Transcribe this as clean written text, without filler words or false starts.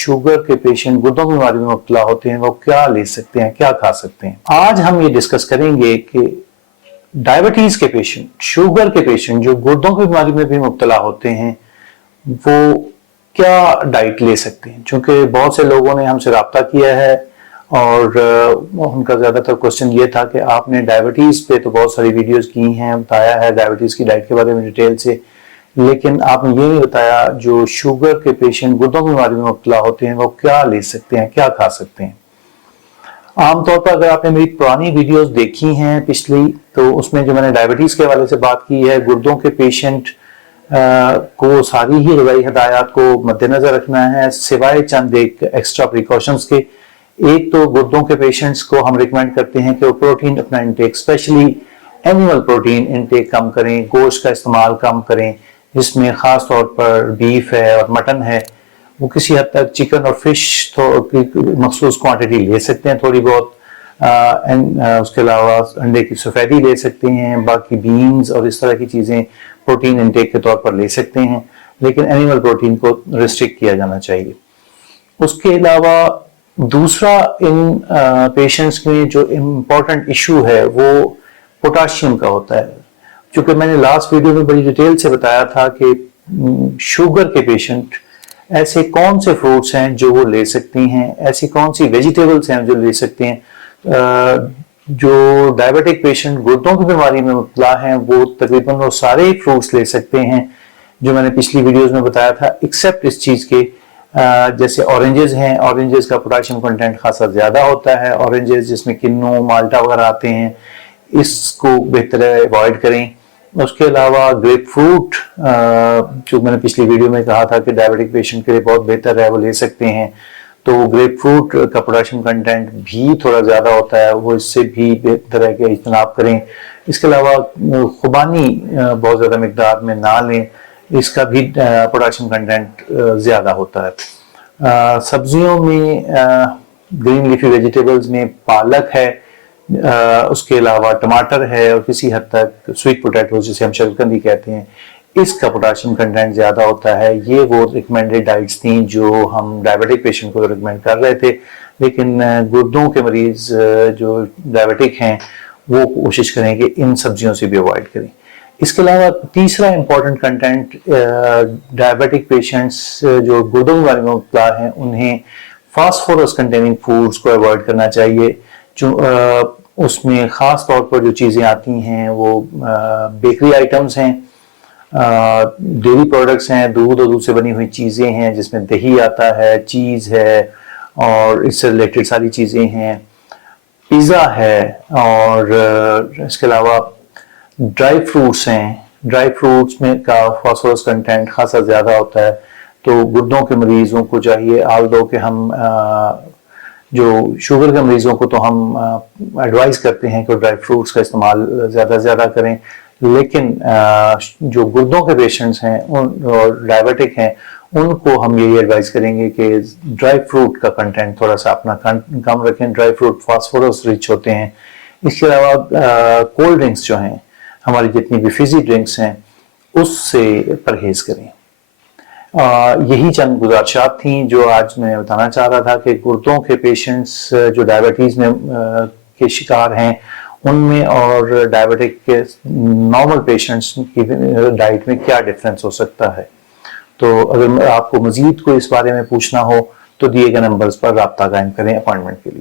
Sugar के patient, गुर्दों की बीमारी में मुब्तला होते हैं, वो क्या ले सकते हैं, क्या खा सकते हैं। आज हम ये डिस्कस करेंगे कि डायबिटीज के पेशेंट, शुगर के पेशेंट जो गुर्दों की बीमारी में भी मुब्तला होते हैं, वो क्या डाइट ले सकते हैं। चूंकि बहुत से लोगों ने हमसे रब्ता किया है और उनका ज्यादातर क्वेश्चन ये था कि आपने डायबिटीज पे तो बहुत सारी वीडियोस की हैं, बताया है डायबिटीज की डाइट के बारे में डिटेल से, लेकिन आपने ये नहीं बताया जो शुगर के पेशेंट गुर्दों की बीमारी में मुब्तला होते हैं वो क्या ले सकते हैं, क्या खा सकते हैं। आमतौर पर अगर आपने मेरी पुरानी वीडियोस देखी हैं पिछली, तो उसमें जो मैंने डायबिटीज के हवाले से बात की है, गुर्दों के पेशेंट को सारी ही ग़िज़ाई हिदायत को मद्देनजर रखना है, सिवाय चंद एक एक्स्ट्रा प्रिकॉशंस के। एक तो गुर्दों के पेशेंट्स को हम रिकमेंड करते हैं कि वो प्रोटीन अपना intake, specially animal protein intake कम करें, गोश्त का इस्तेमाल कम करें, जिसमें ख़ास तौर पर बीफ है और मटन है। वो किसी हद तक चिकन और फिश तो मखसूस क्वांटिटी ले सकते हैं थोड़ी बहुत, उसके अलावा अंडे की सफ़ेदी ले सकते हैं, बाकी बीन्स और इस तरह की चीज़ें प्रोटीन इंटेक के तौर पर ले सकते हैं, लेकिन एनिमल प्रोटीन को रिस्ट्रिक्ट किया जाना चाहिए। उसके अलावा दूसरा इन पेशेंट्स में जो इम्पोर्टेंट इशू है वो पोटाशियम का होता है। चूंकि मैंने लास्ट वीडियो में बड़ी डिटेल से बताया था कि शुगर के पेशेंट ऐसे कौन से फ्रूट्स हैं जो वो ले सकती हैं, ऐसी कौन सी वेजिटेबल्स हैं जो ले सकते हैं। जो डायबिटिक पेशेंट गुर्दों की बीमारी में मुब्तला हैं वो तकरीबन वो सारे फ्रूट्स ले सकते हैं जो मैंने पिछली वीडियोस में बताया था, एक्सेप्ट इस चीज़ के जैसे ऑरेंजेस हैं। ऑरेंजेस का पोटाशियम कंटेंट खासा ज़्यादा होता है। ऑरेंजेस जिसमें किन्नू, माल्टा वगैरह आते हैं, इसको बेहतर अवॉइड करें। उसके अलावा ग्रेप फ्रूट, जो मैंने पिछली वीडियो में कहा था कि डायबिटिक पेशेंट के लिए बहुत बेहतर है, वो ले सकते हैं। तो ग्रेप फ्रूट का पोटाशियम कंटेंट भी थोड़ा ज़्यादा होता है, वो इससे भी बेहतर है कि इज्तनाब करें। इसके अलावा खुबानी बहुत ज़्यादा मिकदार में ना लें, इसका भी पोटाशियम कंटेंट ज़्यादा होता है। सब्जियों में ग्रीन लीफी वेजिटेबल्स में पालक है, उसके अलावा टमाटर है और किसी हद तक स्वीट पोटैटो जिसे हम शलकंदी कहते हैं, इसका पोटाशियम कंटेंट ज़्यादा होता है। ये वो रिकमेंडेड डाइट्स थी जो हम डायबिटिक पेशेंट को रिकमेंड कर रहे थे, लेकिन गुर्दों के मरीज जो डायबिटिक हैं वो कोशिश करें कि इन सब्जियों से भी अवॉइड करें। इसके अलावा तीसरा इंपॉर्टेंट कंटेंट, डायबिटिक पेशेंट्स जो गुर्दों के बारे में मुब्तला हैं उन्हें फास्फोरस कंटेनिंग फूड्स को अवॉइड करना चाहिए। जो उसमें ख़ास तौर पर जो चीज़ें आती हैं वो बेकरी आइटम्स हैं, डेयरी प्रोडक्ट्स हैं, दूध और दूध से बनी हुई चीज़ें हैं जिसमें दही आता है, चीज़ है और इससे रिलेटेड सारी चीज़ें हैं, पिज़्ज़ा है और इसके अलावा ड्राई फ्रूट्स हैं। ड्राई फ्रूट्स में का फास्फोरस कंटेंट खासा ज़्यादा होता है, तो गुर्दों के मरीज़ों को चाहिए, आल्दो कि हम जो शुगर के मरीज़ों को तो हम एडवाइस करते हैं कि ड्राई फ्रूट्स का इस्तेमाल ज़्यादा से ज़्यादा करें, लेकिन जो गुर्दों के पेशेंट्स हैं और डायबिटिक हैं उनको हम यही एडवाइस करेंगे कि ड्राई फ्रूट का कंटेंट थोड़ा सा अपना कम रखें। ड्राई फ्रूट फास्फोरस रिच होते हैं। इसके अलावा कोल्ड ड्रिंक्स जो हैं, हमारी जितनी भी फिजी ड्रिंक्स हैं, उससे परहेज़ करें। यही चंद गुजारिशात थी जो आज मैं बताना चाह रहा था कि गुर्दों के पेशेंट्स जो डायबिटीज़ में के शिकार हैं उनमें और डायबिटिक के नॉर्मल पेशेंट्स की डाइट में क्या डिफरेंस हो सकता है। तो अगर आपको मज़ीद कोई इस बारे में पूछना हो तो दिए गए नंबर्स पर राब्ता कायम करें अपॉइंटमेंट के लिए।